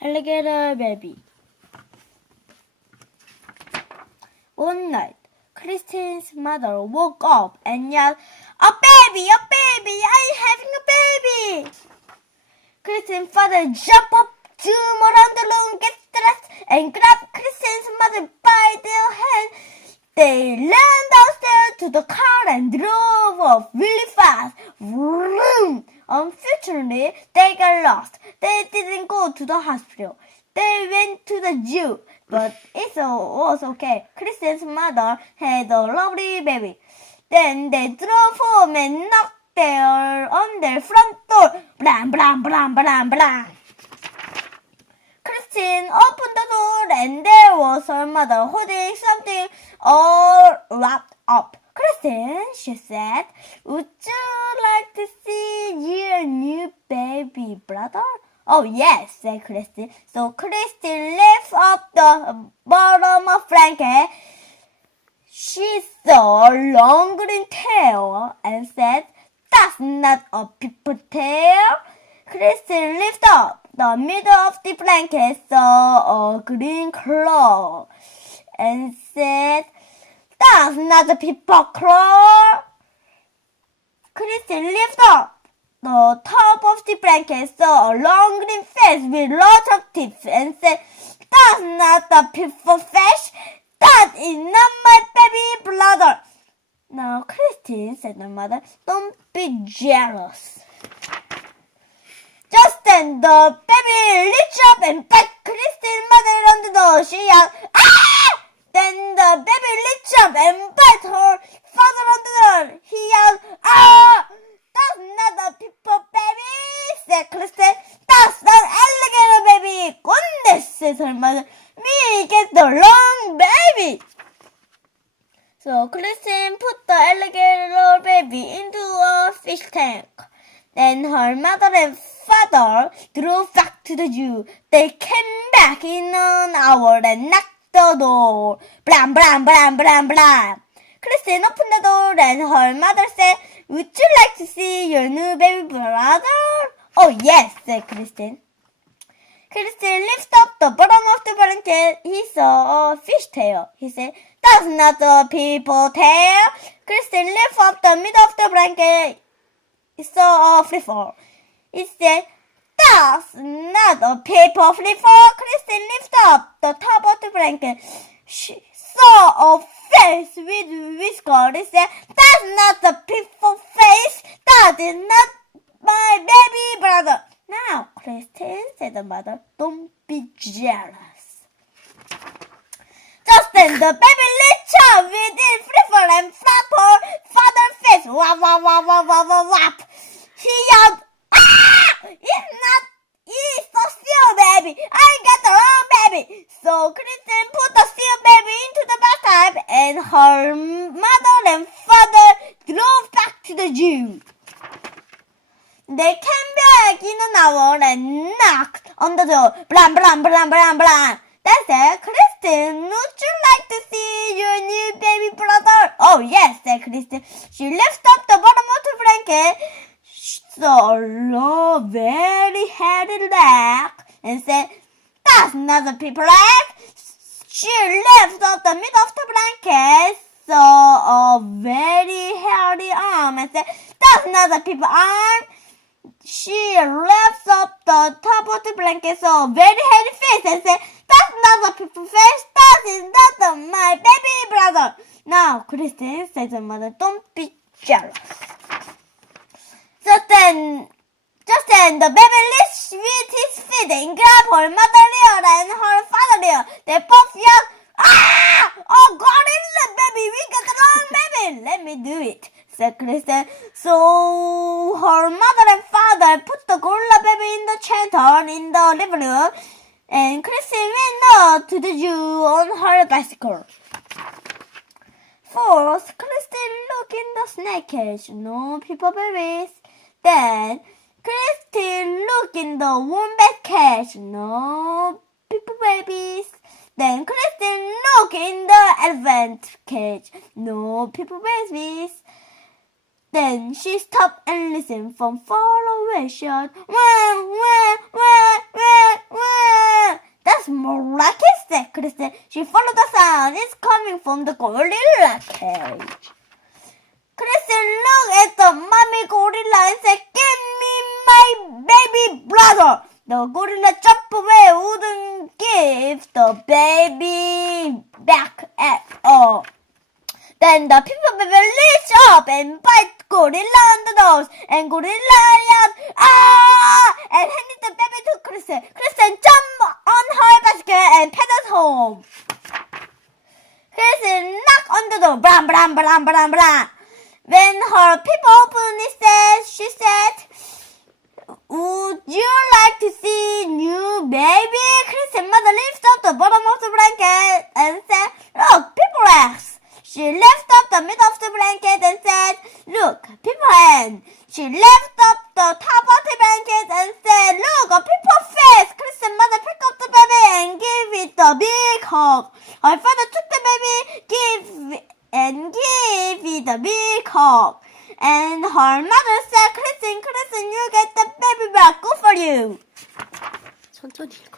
Alligator baby. One night, Christine's mother woke up and yelled, "A baby! A baby! I'm having a baby!" Christine's father jumped up, zoom around the room, get dressed, and grabbed Christine's mother by the hand. They ran downstairs to the car and drove off really fast. Vroom! Unfortunately, they got lost. They didn't go to the hospital. They went to the zoo, but it was okay. Christian's mother had a lovely baby. Then they drove home and knocked on their front door. Blam, blam, blam, blam, blam. Christine opened the door and there was her mother holding something all wrapped up. "Christine," she said, "would you like to see your new baby brother?" "Oh, yes," said Christine. So Christine lifted up the bottom of the blanket. She saw a long green tail and said, "That's not a people tail." Christine lifted up the middle of the blanket, saw a green claw, and said, "That's not a people claw." Christine lifted up the top of the blanket, saw a long green face with lots of teeth, and said, "That's not a people face. That is not my baby brother." "Now, Christine," said her mother, "don't be jealous." Just then, the baby reached up and bit Christine's mother on the nose. She yelled, "Ah!" Then the baby reached up and bit her father on the nose. He yelled, "Ah! That's not a people baby," said Christine. "That's an alligator baby." "Goodness," said her mother. "Me get the wrong baby." So Christine put the alligator baby into a fish tank. Then her mother and father drove back to the zoo. They came back in an hour and knocked the door. Blam, blam, blam, blam, blam. Christine opened the door and her mother said, "Would you like to see your new baby brother?" "Oh, yes," said Christine. Christine lifted up the bottom of the blanket. He saw a fish tail. He said, "That's not a people tail." Christine lifted up the middle of the blanket. He saw a flipper. He said, "That's not a people flipper." Christine lifted up the top of the blanket. She saw a face with whiskers. He said, "That's not a people face. That is not my baby brother." "Now, Christine," said the mother, "don't be jealous." Just then, the baby reached out with his flipper and flapped her father's face. Wap, wap, wap, wap, wap, wap, wap. He yelled, "Ah! It's the seal baby. I got the wrong baby." So Christine put the seal baby into the bathtub and her mother and father drove back to the zoo. They came back in an hour and knocked on the door. Blam, blam, blam, blam, blam. They said, "Christine, would you like to see your new baby brother?" "Oh, yes," said Christine. She lifted up the bottom of the blanket, saw a very hairy leg, and said, "That's not a people leg." She lifted up the middle of the blanket, saw a very hairy arm, and said, "That's not a people arm." She lifted up the top of the blanket, saw a very hairy face, and said, "That's not a people face. That is not my baby brother." "Now, Christine," said her mother, "don't be jealous." Just then, the baby reached with his feet and grabbed her mother's ear and her father's ear. They both yelled, "Ah! Oh, gorilla baby, we got the wrong baby." "Let me do it," said Christine. So her mother and father put the gorilla baby in the chair in the living room, and Christine went out to the zoo on her bicycle. First, Christine looked in the snake cage. No people babies. Then, Christine looked in the wombat cage. No people babies. Then Christine looked in the elephant cage. No people babies. Then she stopped and listened from far away. She heard, "Wah, wah, wah, wah, wah." Kristen. She followed the sound. It's coming from the gorilla cage. Kristen looked at the mommy gorilla and said, "Give me my baby brother." The gorilla jumped away, wouldn't give the baby back at all. Then the people baby reached up and bite gorilla on the nose, and gorilla yelled, "Ah!" and handed the baby to Kristen. Kristen jumped on her basket and paddled home. Kristen knocked on the door, blah, blah, blah, blah, blah. When her people opened it, she said, "Would you like to see new baby?" Kristen's mother lifted up the bottom of the blanket and said, "Look, people eggs." She lifted up the middle of the blanket and said, "Look, people hand." She lifted up the top of the blanket and said, "Look, a people face." Kristen's mother picked up the baby and gave it a big hug. Her father took the baby gave it a big hug. And her mother said, Kristen, you get the baby back. Good for you." 천천히 읽어.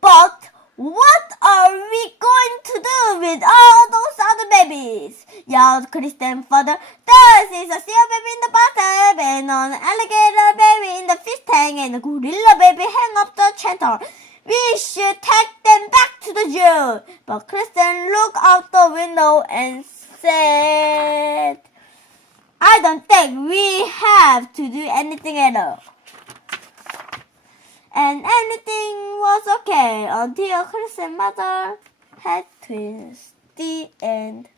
But what are we going to do with all those other babies? Yelled Kristen's father. "There is a seal baby in the bathtub, and an alligator baby in the fish tank, and a gorilla baby hang up the chanter. We should take them back to the zoo." But Kristen looked out the window and said, "I don't think we have to do anything at all." And everything was okay until Kristen's mother had twins. The end.